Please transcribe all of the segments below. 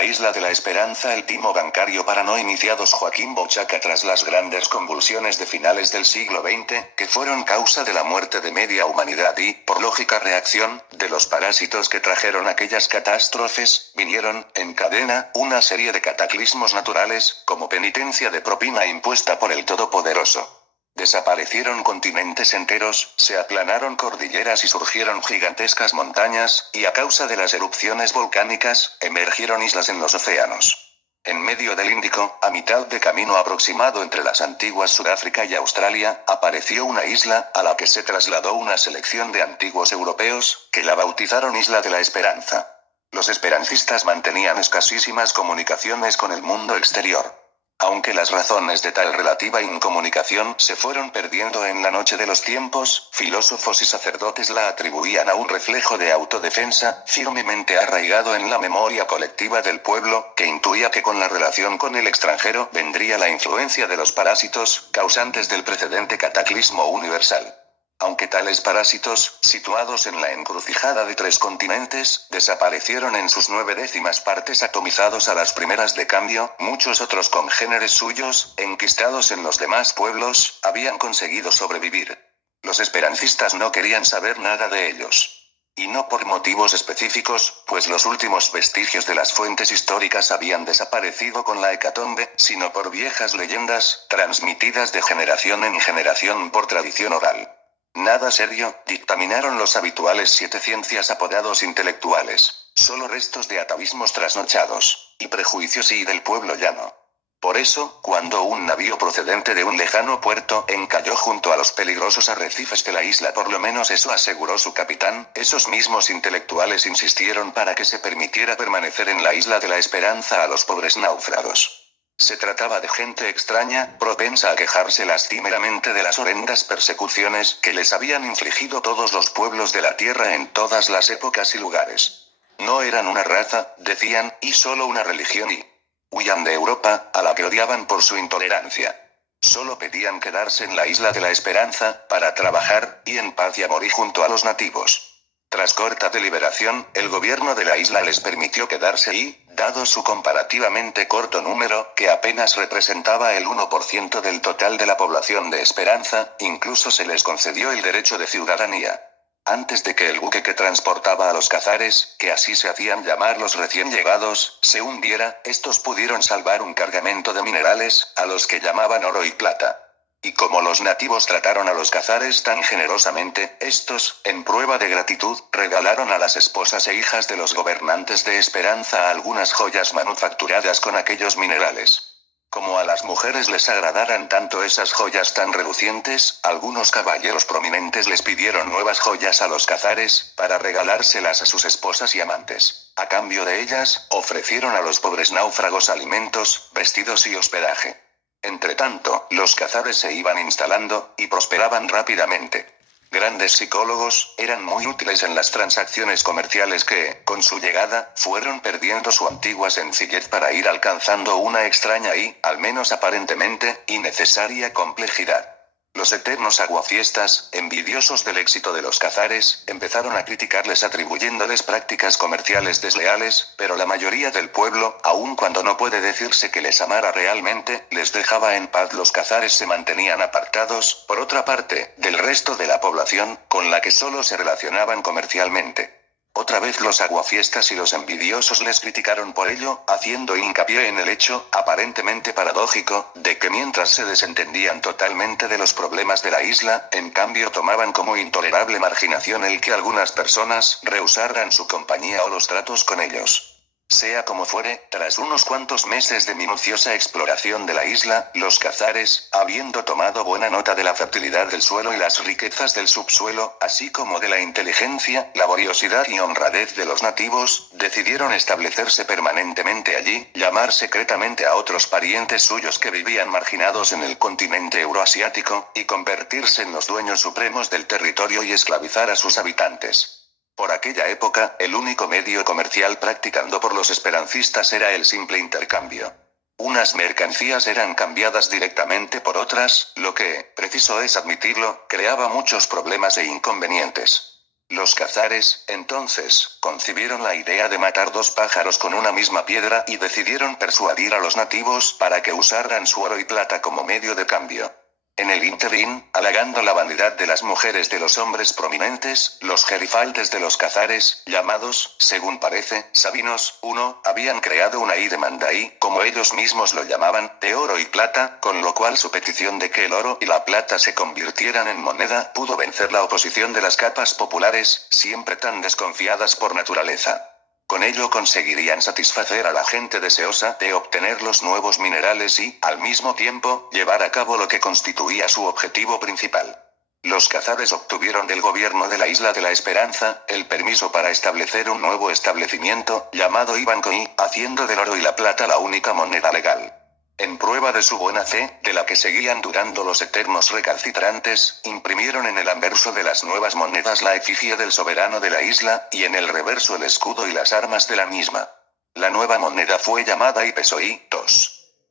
la isla de la Esperanza el timo bancario para no iniciados Joaquín Bochaca tras las grandes convulsiones de finales del siglo XX, que fueron causa de la muerte de media humanidad y, por lógica reacción, de los parásitos que trajeron aquellas catástrofes, vinieron, en cadena, una serie de cataclismos naturales, como penitencia de propina impuesta por el Todopoderoso. Desaparecieron continentes enteros, se aplanaron cordilleras y surgieron gigantescas montañas, y a causa de las erupciones volcánicas, emergieron islas en los océanos. En medio del Índico, a mitad de camino aproximado entre las antiguas Sudáfrica y Australia, apareció una isla, a la que se trasladó una selección de antiguos europeos, que la bautizaron Isla de la Esperanza. Los esperancistas mantenían escasísimas comunicaciones con el mundo exterior. Aunque las razones de tal relativa incomunicación se fueron perdiendo en la noche de los tiempos, filósofos y sacerdotes la atribuían a un reflejo de autodefensa, firmemente arraigado en la memoria colectiva del pueblo, que intuía que con la relación con el extranjero vendría la influencia de los parásitos, causantes del precedente cataclismo universal. Aunque tales parásitos, situados en la encrucijada de 3 continentes, desaparecieron en sus 9/10 partes atomizados a las primeras de cambio, muchos otros congéneres suyos, enquistados en los demás pueblos, habían conseguido sobrevivir. Los esperancistas no querían saber nada de ellos. Y no por motivos específicos, pues los últimos vestigios de las fuentes históricas habían desaparecido con la hecatombe, sino por viejas leyendas, transmitidas de generación en generación por tradición oral. Nada serio, dictaminaron los habituales 7 ciencias apodados intelectuales, solo restos de atavismos trasnochados, y prejuicios y del pueblo llano. Por eso, cuando un navío procedente de un lejano puerto encalló junto a los peligrosos arrecifes de la isla, por lo menos eso aseguró su capitán, esos mismos intelectuales insistieron para que se permitiera permanecer en la Isla de la Esperanza a los pobres náufragos. Se trataba de gente extraña, propensa a quejarse lastimeramente de las horrendas persecuciones que les habían infligido todos los pueblos de la tierra en todas las épocas y lugares. No eran una raza, decían, y solo una religión y huían de Europa, a la que odiaban por su intolerancia. Solo pedían quedarse en la Isla de la Esperanza, para trabajar, y en paz y amor y junto a los nativos. Tras corta deliberación, el gobierno de la isla les permitió quedarse y, dado su comparativamente corto número, que apenas representaba el 1% del total de la población de Esperanza, incluso se les concedió el derecho de ciudadanía. Antes de que el buque que transportaba a los cazares, que así se hacían llamar los recién llegados, se hundiera, estos pudieron salvar un cargamento de minerales, a los que llamaban oro y plata. Y como los nativos trataron a los cazares tan generosamente, estos, en prueba de gratitud, regalaron a las esposas e hijas de los gobernantes de Esperanza algunas joyas manufacturadas con aquellos minerales. Como a las mujeres les agradaran tanto esas joyas tan relucientes, algunos caballeros prominentes les pidieron nuevas joyas a los cazares, para regalárselas a sus esposas y amantes. A cambio de ellas, ofrecieron a los pobres náufragos alimentos, vestidos y hospedaje. Entretanto, los cazares se iban instalando, y prosperaban rápidamente. Grandes psicólogos, eran muy útiles en las transacciones comerciales que, con su llegada, fueron perdiendo su antigua sencillez para ir alcanzando una extraña y, al menos aparentemente, innecesaria complejidad. Los eternos aguafiestas, envidiosos del éxito de los cazares, empezaron a criticarles atribuyéndoles prácticas comerciales desleales, pero la mayoría del pueblo, aun cuando no puede decirse que les amara realmente, les dejaba en paz. Los cazares se mantenían apartados, por otra parte, del resto de la población, con la que solo se relacionaban comercialmente. Otra vez los aguafiestas y los envidiosos les criticaron por ello, haciendo hincapié en el hecho, aparentemente paradójico, de que mientras se desentendían totalmente de los problemas de la isla, en cambio tomaban como intolerable marginación el que algunas personas rehusaran su compañía o los tratos con ellos. Sea como fuere, tras unos cuantos meses de minuciosa exploración de la isla, los cazares, habiendo tomado buena nota de la fertilidad del suelo y las riquezas del subsuelo, así como de la inteligencia, laboriosidad y honradez de los nativos, decidieron establecerse permanentemente allí, llamar secretamente a otros parientes suyos que vivían marginados en el continente euroasiático, y convertirse en los dueños supremos del territorio y esclavizar a sus habitantes. Por aquella época, el único medio comercial practicado por los esperancistas era el simple intercambio. Unas mercancías eran cambiadas directamente por otras, lo que, preciso es admitirlo, creaba muchos problemas e inconvenientes. Los czares, entonces, concibieron la idea de matar dos pájaros con una misma piedra y decidieron persuadir a los nativos para que usaran su oro y plata como medio de cambio. En el ínterin, halagando la vanidad de las mujeres de los hombres prominentes, los gerifaltes de los czares, llamados, según parece, sabinos, habían creado una mandaí, como ellos mismos lo llamaban, de oro y plata, con lo cual su petición de que el oro y la plata se convirtieran en moneda pudo vencer la oposición de las capas populares, siempre tan desconfiadas por naturaleza. Con ello conseguirían satisfacer a la gente deseosa de obtener los nuevos minerales y, al mismo tiempo, llevar a cabo lo que constituía su objetivo principal. Los czares obtuvieron del gobierno de la Isla de la Esperanza el permiso para establecer un nuevo establecimiento, llamado Ibancoí, haciendo del oro y la plata la única moneda legal. En prueba de su buena fe, de la que seguían durando los eternos recalcitrantes, imprimieron en el anverso de las nuevas monedas la efigie del soberano de la isla, y en el reverso el escudo y las armas de la misma. La nueva moneda fue llamada Ipesoí II.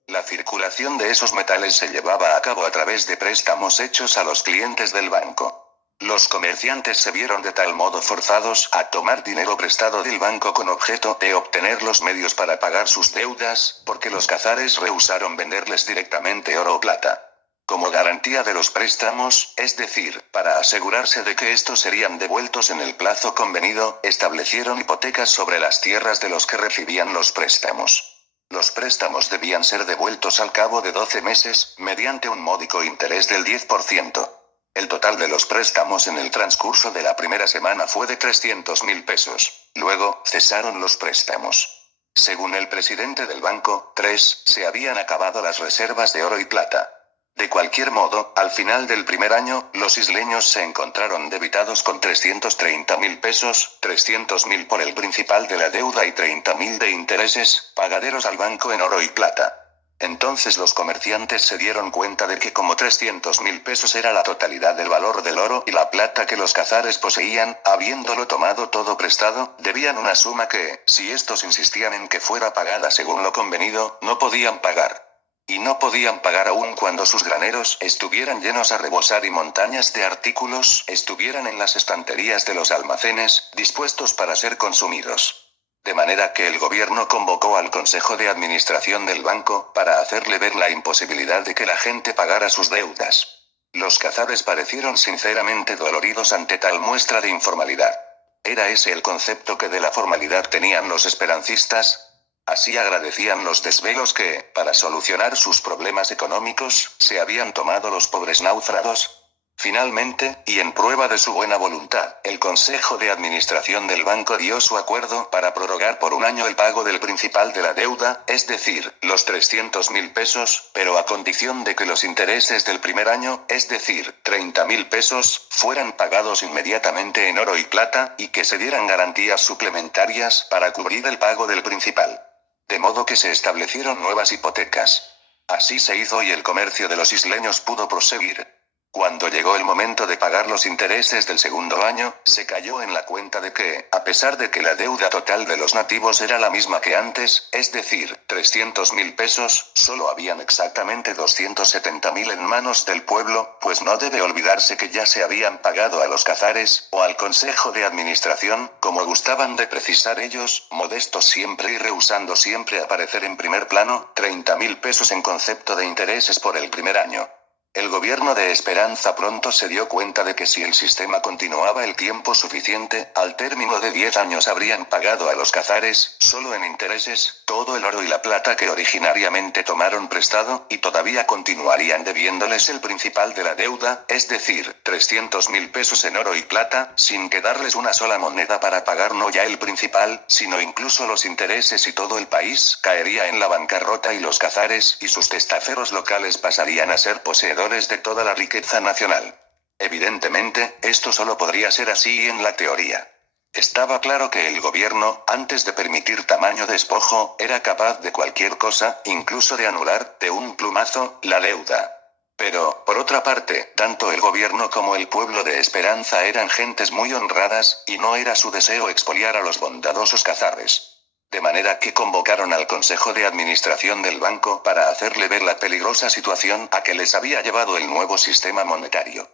La circulación de esos metales se llevaba a cabo a través de préstamos hechos a los clientes del banco. Los comerciantes se vieron de tal modo forzados a tomar dinero prestado del banco con objeto de obtener los medios para pagar sus deudas, porque los czares rehusaron venderles directamente oro o plata. Como garantía de los préstamos, es decir, para asegurarse de que estos serían devueltos en el plazo convenido, establecieron hipotecas sobre las tierras de los que recibían los préstamos. Los préstamos debían ser devueltos al cabo de 12 meses, mediante un módico interés del 10%. El total de los préstamos en el transcurso de la primera semana fue de 300.000 pesos. Luego, cesaron los préstamos. Según el presidente del banco, se habían acabado las reservas de oro y plata. De cualquier modo, al final del primer año, los isleños se encontraron debitados con 330.000 pesos, 300.000 por el principal de la deuda y 30.000 de intereses, pagaderos al banco en oro y plata. Entonces los comerciantes se dieron cuenta de que como 300.000 pesos era la totalidad del valor del oro y la plata que los czares poseían, habiéndolo tomado todo prestado, debían una suma que, si estos insistían en que fuera pagada según lo convenido, no podían pagar. Y no podían pagar aún cuando sus graneros estuvieran llenos a rebosar y montañas de artículos estuvieran en las estanterías de los almacenes, dispuestos para ser consumidos. De manera que el gobierno convocó al Consejo de Administración del banco, para hacerle ver la imposibilidad de que la gente pagara sus deudas. Los czares parecieron sinceramente doloridos ante tal muestra de informalidad. ¿Era ese el concepto que de la formalidad tenían los esperancistas? Así agradecían los desvelos que, para solucionar sus problemas económicos, se habían tomado los pobres náufragos. Finalmente, y en prueba de su buena voluntad, el Consejo de Administración del banco dio su acuerdo para prorrogar por un año el pago del principal de la deuda, es decir, los 300.000 pesos, pero a condición de que los intereses del primer año, es decir, 30.000 pesos, fueran pagados inmediatamente en oro y plata, y que se dieran garantías suplementarias para cubrir el pago del principal. De modo que se establecieron nuevas hipotecas. Así se hizo y el comercio de los isleños pudo proseguir. Cuando llegó el momento de pagar los intereses del segundo año, se cayó en la cuenta de que, a pesar de que la deuda total de los nativos era la misma que antes, es decir, 300.000 pesos, solo habían exactamente 270.000 en manos del pueblo, pues no debe olvidarse que ya se habían pagado a los czares, o al Consejo de Administración, como gustaban de precisar ellos, modestos siempre y rehusando siempre aparecer en primer plano, 30.000 pesos en concepto de intereses por el primer año. El gobierno de Esperanza pronto se dio cuenta de que si el sistema continuaba el tiempo suficiente, al término de 10 años habrían pagado a los czares, solo en intereses, todo el oro y la plata que originariamente tomaron prestado, y todavía continuarían debiéndoles el principal de la deuda, es decir, 300.000 pesos en oro y plata, sin quedarles una sola moneda para pagar no ya el principal, sino incluso los intereses, y todo el país caería en la bancarrota y los czares y sus testaferros locales pasarían a ser poseedores de toda la riqueza nacional. Evidentemente, esto solo podría ser así en la teoría. Estaba claro que el gobierno, antes de permitir tamaño despojo, era capaz de cualquier cosa, incluso de anular, de un plumazo, la deuda. Pero, por otra parte, tanto el gobierno como el pueblo de Esperanza eran gentes muy honradas, y no era su deseo expoliar a los bondadosos czares. De manera que convocaron al Consejo de Administración del banco para hacerle ver la peligrosa situación a que les había llevado el nuevo sistema monetario.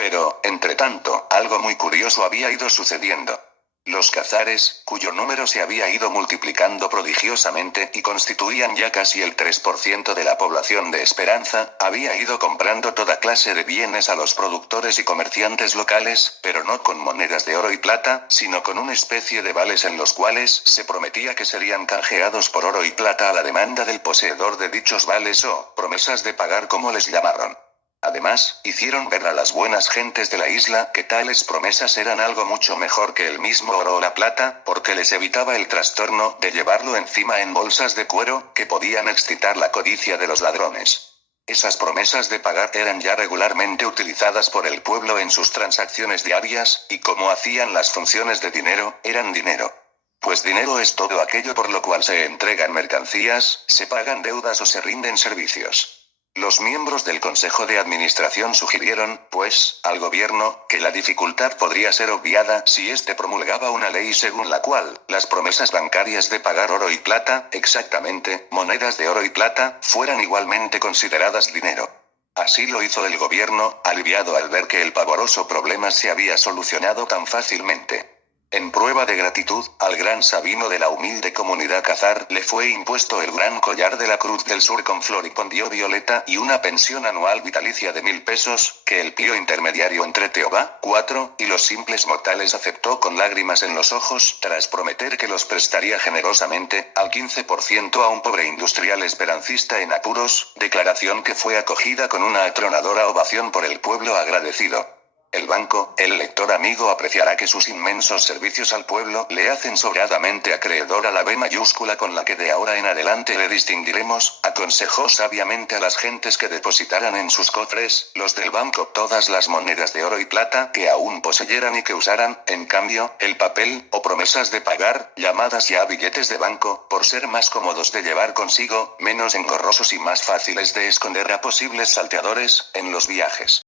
Pero, entre tanto, algo muy curioso había ido sucediendo. Los khazares, cuyo número se había ido multiplicando prodigiosamente y constituían ya casi el 3% de la población de Esperanza, había ido comprando toda clase de bienes a los productores y comerciantes locales, pero no con monedas de oro y plata, sino con una especie de vales en los cuales se prometía que serían canjeados por oro y plata a la demanda del poseedor de dichos vales o promesas de pagar como les llamaron. Además, hicieron ver a las buenas gentes de la isla que tales promesas eran algo mucho mejor que el mismo oro o la plata, porque les evitaba el trastorno de llevarlo encima en bolsas de cuero, que podían excitar la codicia de los ladrones. Esas promesas de pagar eran ya regularmente utilizadas por el pueblo en sus transacciones diarias, y como hacían las funciones de dinero, eran dinero. Pues dinero es todo aquello por lo cual se entregan mercancías, se pagan deudas o se rinden servicios. Los miembros del Consejo de Administración sugirieron, pues, al gobierno, que la dificultad podría ser obviada si éste promulgaba una ley según la cual, las promesas bancarias de pagar oro y plata, exactamente, monedas de oro y plata, fueran igualmente consideradas dinero. Así lo hizo el gobierno, aliviado al ver que el pavoroso problema se había solucionado tan fácilmente. En prueba de gratitud, al gran sabino de la humilde comunidad khazar le fue impuesto el gran collar de la Cruz del Sur con floripondio violeta y una pensión anual vitalicia de 1000 pesos, que el pío intermediario entre Teobá, 4, y los simples mortales aceptó con lágrimas en los ojos, tras prometer que los prestaría generosamente, al 15% a un pobre industrial esperancista en apuros, declaración que fue acogida con una atronadora ovación por el pueblo agradecido. El banco, el lector amigo apreciará que sus inmensos servicios al pueblo le hacen sobradamente acreedor a la B mayúscula con la que de ahora en adelante le distinguiremos, aconsejó sabiamente a las gentes que depositaran en sus cofres, los del banco, todas las monedas de oro y plata que aún poseyeran y que usaran, en cambio, el papel, o promesas de pagar, llamadas ya billetes de banco, por ser más cómodos de llevar consigo, menos engorrosos y más fáciles de esconder a posibles salteadores, en los viajes.